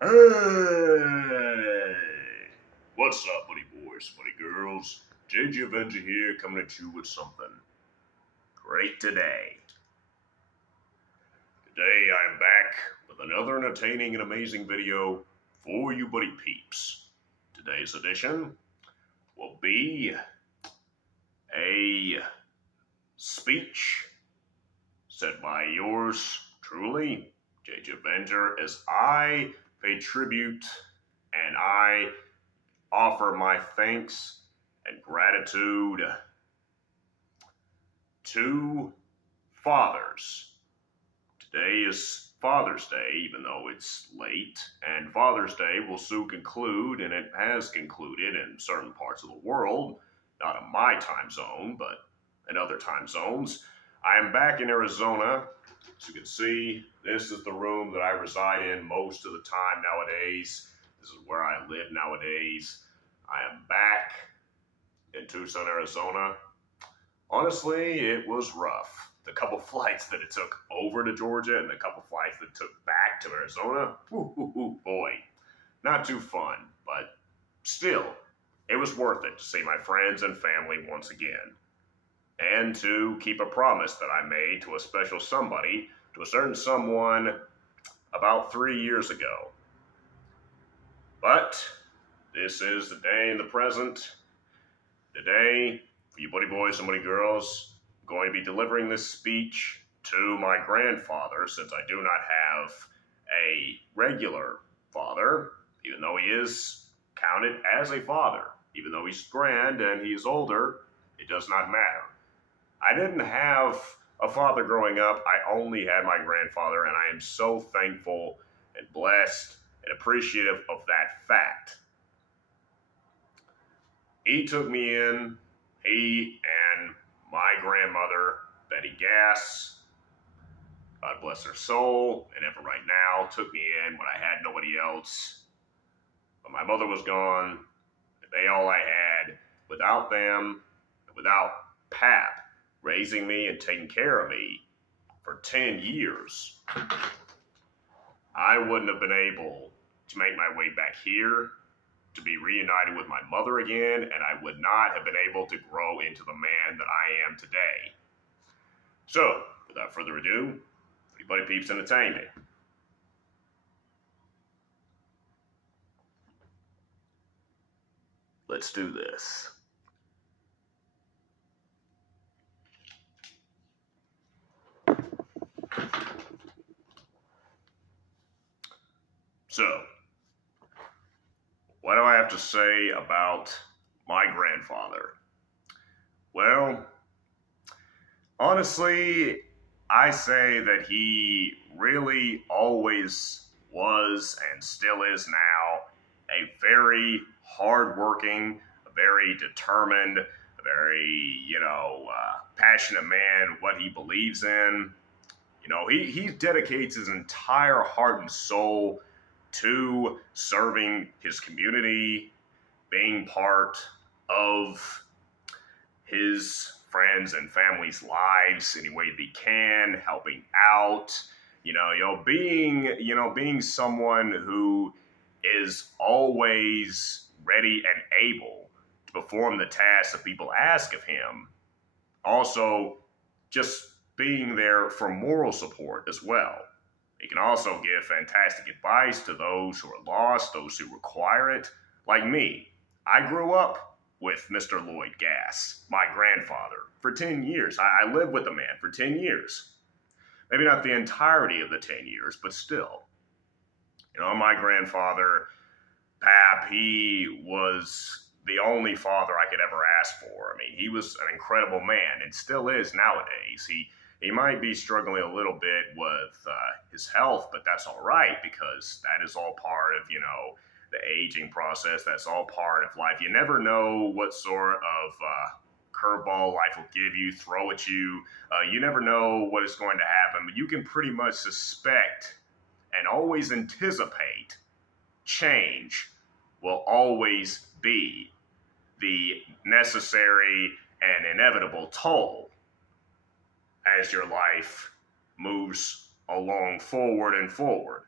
Hey! What's up, buddy boys, buddy girls? JJ Avenger here, coming at you with something great today. Today I am back with another entertaining and amazing video for you buddy peeps. Today's edition will be a speech said by yours truly, JJ Avenger, as I pay tribute and I offer my thanks and gratitude to fathers. Today is Father's Day, even though it's late, and Father's Day will soon conclude, and it has concluded in certain parts of the world, not in my time zone, but in other time zones. I am back in Arizona. As you can see, this is the room that I reside in most of the time nowadays. This is where I live nowadays. I am back in Tucson, Arizona. Honestly, it was rough. The couple flights that it took over to Georgia and the couple flights that took back to Arizona, boy, not too fun, but still, it was worth it to see my friends and family once again. And to keep a promise that I made to a special somebody, to a certain someone about 3 years ago. But this is the day in the present. Today, for you buddy boys and buddy girls, I'm going to be delivering this speech to my grandfather, since I do not have a regular father, even though he is counted as a father. Even though he's grand and he's older, it does not matter. I didn't have a father growing up. I only had my grandfather, and I am so thankful and blessed and appreciative of that fact. He took me in, he and my grandmother, Betty Gass, God bless her soul, and ever right now, took me in when I had nobody else. But my mother was gone, and they all I had. Without them, and without Pap raising me and taking care of me for 10 years, I wouldn't have been able to make my way back here, to be reunited with my mother again, and I would not have been able to grow into the man that I am today. So, without further ado, everybody peeps entertainment. Let's do this. So, what do I have to say about my grandfather? Well, honestly, I say that he really always was and still is now a very hardworking, a very determined, a very, passionate man, what he believes in. He dedicates his entire heart and soul to serving his community, being part of his friends and family's lives any way that he can, helping out, being someone who is always ready and able to perform the tasks that people ask of him. Also, just being there for moral support as well. He can also give fantastic advice to those who are lost, those who require it, like me. I grew up with Mr. Lloyd Gass, my grandfather, for 10 years. I lived with the man for 10 years. Maybe not the entirety of the 10 years, but still. My grandfather, Pap, he was the only father I could ever ask for. I mean, he was an incredible man and still is nowadays. He might be struggling a little bit with his health, but that's all right, because that is all part of, the aging process. That's all part of life. You never know what sort of curveball life will give you, throw at you. You never know what is going to happen, but you can pretty much suspect and always anticipate change will always be the necessary and inevitable toll as your life moves along forward and forward.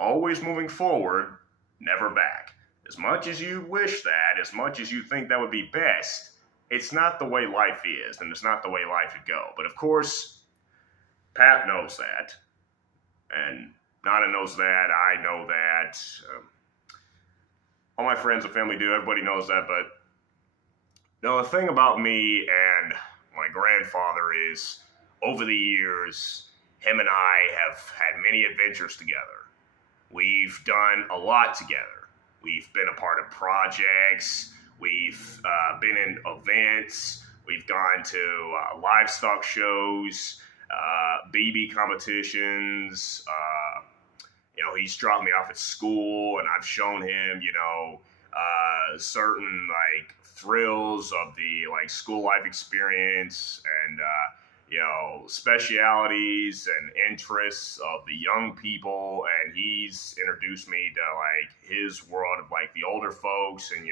always moving forward, never back. As much as you wish that, as much as you think that would be best, it's not the way life is, and it's not the way life should go. But of course, Pat knows that, and Nana knows that. I know that. All my friends and family do. Everybody knows that. But the thing about me and my grandfather is, over the years, him and I have had many adventures together. We've done a lot together. We've been a part of projects. We've been in events. We've gone to livestock shows, BB competitions. He's dropped me off at school, and I've shown him, certain like thrills of the like school life experience, and specialities and interests of the young people. And he's introduced me to like his world of like the older folks, and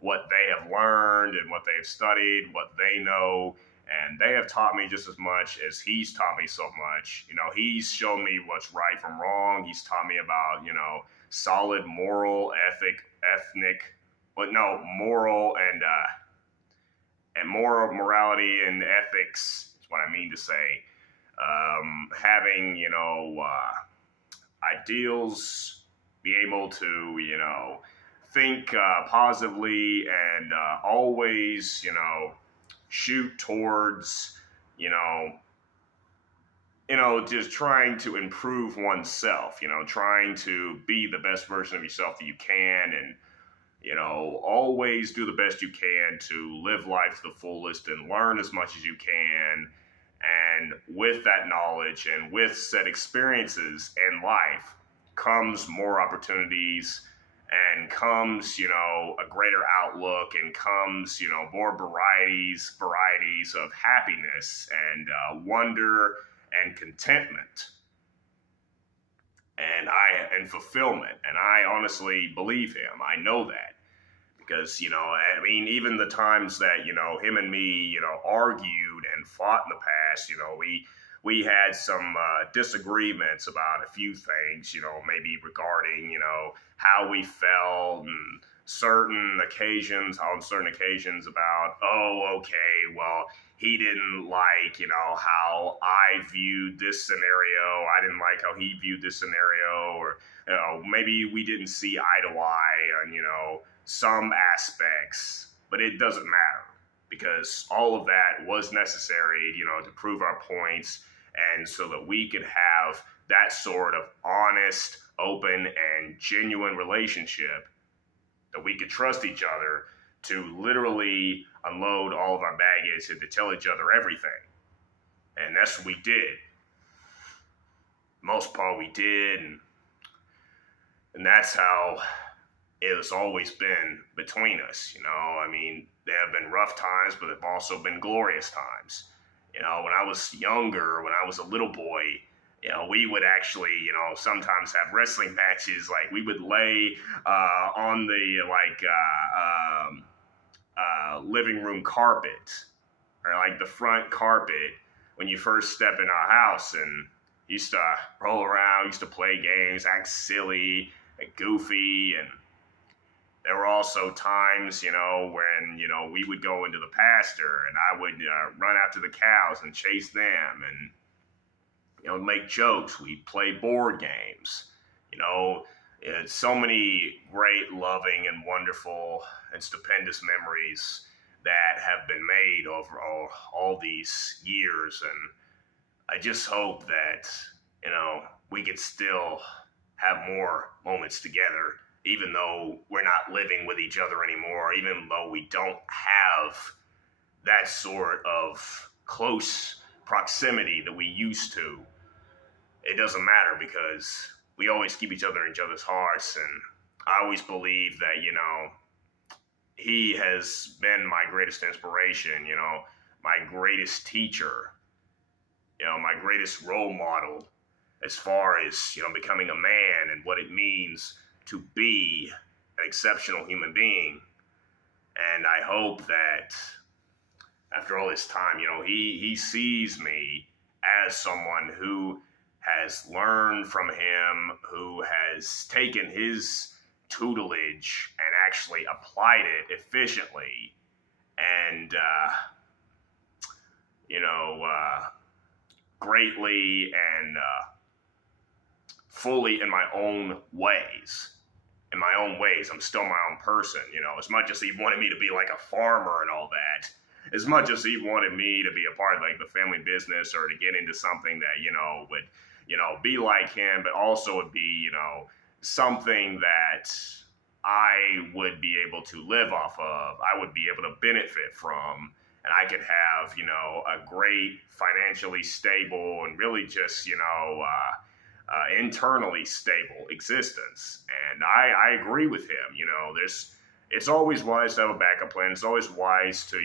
what they have learned and what they've studied, what they know. And they have taught me just as much as he's taught me so much. He's shown me what's right from wrong. He's taught me about, solid moral, moral and moral morality and ethics is what I mean to say. Having, ideals, be able to, think positively, and always, shoot towards, just trying to improve oneself, trying to be the best version of yourself that you can, and, always do the best you can to live life to the fullest and learn as much as you can. And with that knowledge and with said experiences in life comes more opportunities, and comes, a greater outlook, and comes, more varieties of happiness and wonder and contentment and fulfillment. And I honestly believe him. I know that because, even the times that, him and me, argued and fought in the past, we had some disagreements about a few things, maybe regarding, how we felt, and on certain occasions about, oh, okay, well, he didn't like, how I viewed this scenario. I didn't like how he viewed this scenario. Or, maybe we didn't see eye to eye on, some aspects. But it doesn't matter, because all of that was necessary, to prove our points, and so that we could have that sort of honest, open, and genuine relationship, that we could trust each other to literally unload all of our baggage and to tell each other everything. And that's what we did. Most part we did, and that's how it has always been between us. There have been rough times, but there have also been glorious times. When I was younger, when I was a little boy, we would actually, sometimes have wrestling matches. Like, we would lay on the living room carpet, or like the front carpet, when you first step in our house, and used to roll around, used to play games, act silly and goofy. And there were also times, when, we would go into the pasture, and I would run after the cows and chase them, and, make jokes. We'd play board games. It's so many great, loving, and wonderful and stupendous memories that have been made over all these years. And I just hope that, we could still have more moments together, even though we're not living with each other anymore, even though we don't have that sort of close proximity that we used to. It doesn't matter, because we always keep each other in each other's hearts. And I always believe that, he has been my greatest inspiration, my greatest teacher, my greatest role model, as far as, becoming a man and what it means to be an exceptional human being. And I hope that after all this time, he sees me as someone who has learned from him, who has taken his tutelage and actually applied it efficiently and, greatly and fully in my own ways. In my own ways, I'm still my own person, as much as he wanted me to be like a farmer and all that, as much as he wanted me to be a part of like the family business or to get into something that, would, be like him, but also would be, something that I would be able to live off of, I would be able to benefit from, and I could have, a great financially stable and really just, internally stable existence. And I agree with him. It's always wise to have a backup plan. It's always wise to,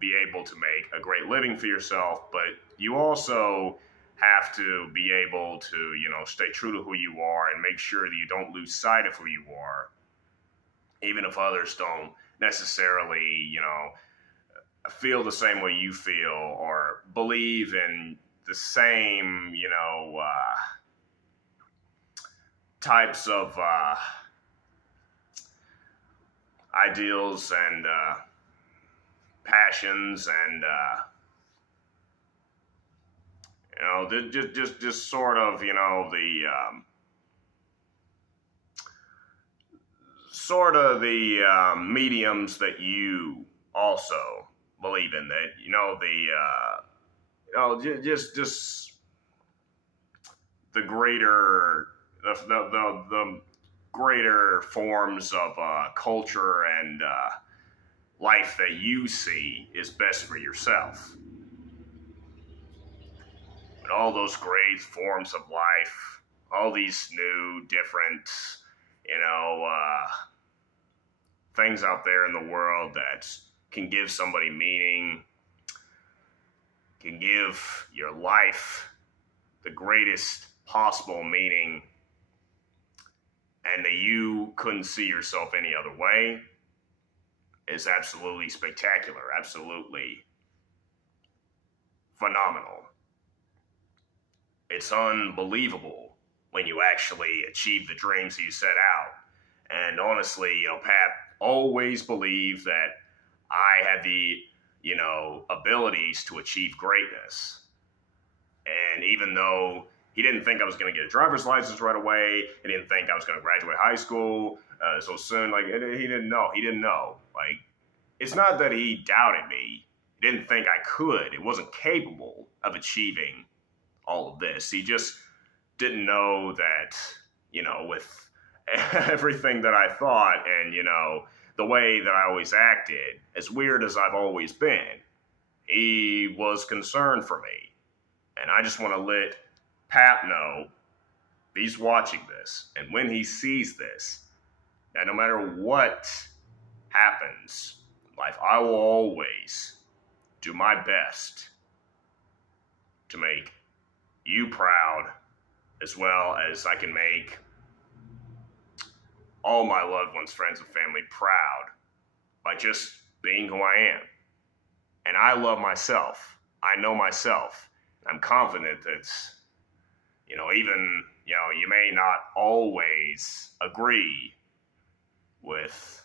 be able to make a great living for yourself, but you also have to be able to, stay true to who you are and make sure that you don't lose sight of who you are, even if others don't necessarily, feel the same way you feel or believe in the same, types of ideals and passions and just sort of the mediums that you also believe in, that just the greater the greater forms of culture and life that you see is best for yourself. But all those great forms of life, all these new, different, things out there in the world that can give somebody meaning, can give your life the greatest possible meaning, and that you couldn't see yourself any other way, is absolutely spectacular, absolutely phenomenal. It's unbelievable when you actually achieve the dreams you set out. And honestly, Pat always believed that I had the, abilities to achieve greatness. And even though he didn't think I was going to get a driver's license right away, he didn't think I was going to graduate high school so soon, he didn't know. He didn't know. It's not that he doubted me. He didn't think I could. It wasn't capable of achieving all of this. He just didn't know that, with everything that I thought and, the way that I always acted, as weird as I've always been, he was concerned for me. And I just want to let Pat know, he's watching this, and when he sees this, that no matter what happens in life, I will always do my best to make you proud, as well as I can make all my loved ones, friends, and family proud by just being who I am. And I love myself. I know myself. I'm confident that, even, you may not always agree with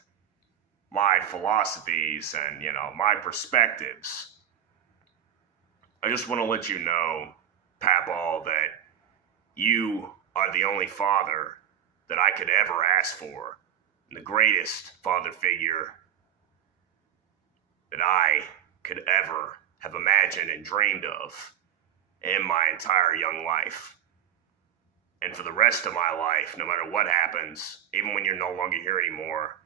my philosophies and, my perspectives. I just want to let you know, Papaw, that you are the only father that I could ever ask for, and the greatest father figure that I could ever have imagined and dreamed of in my entire young life. And for the rest of my life, no matter what happens, even when you're no longer here anymore,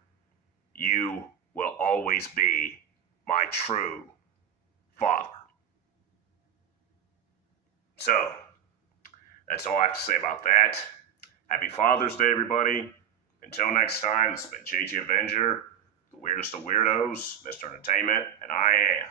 you will always be my true father. So, that's all I have to say about that. Happy Father's Day, everybody. Until next time, this has been JG Avenger, the weirdest of weirdos, Mr. Entertainment, and I am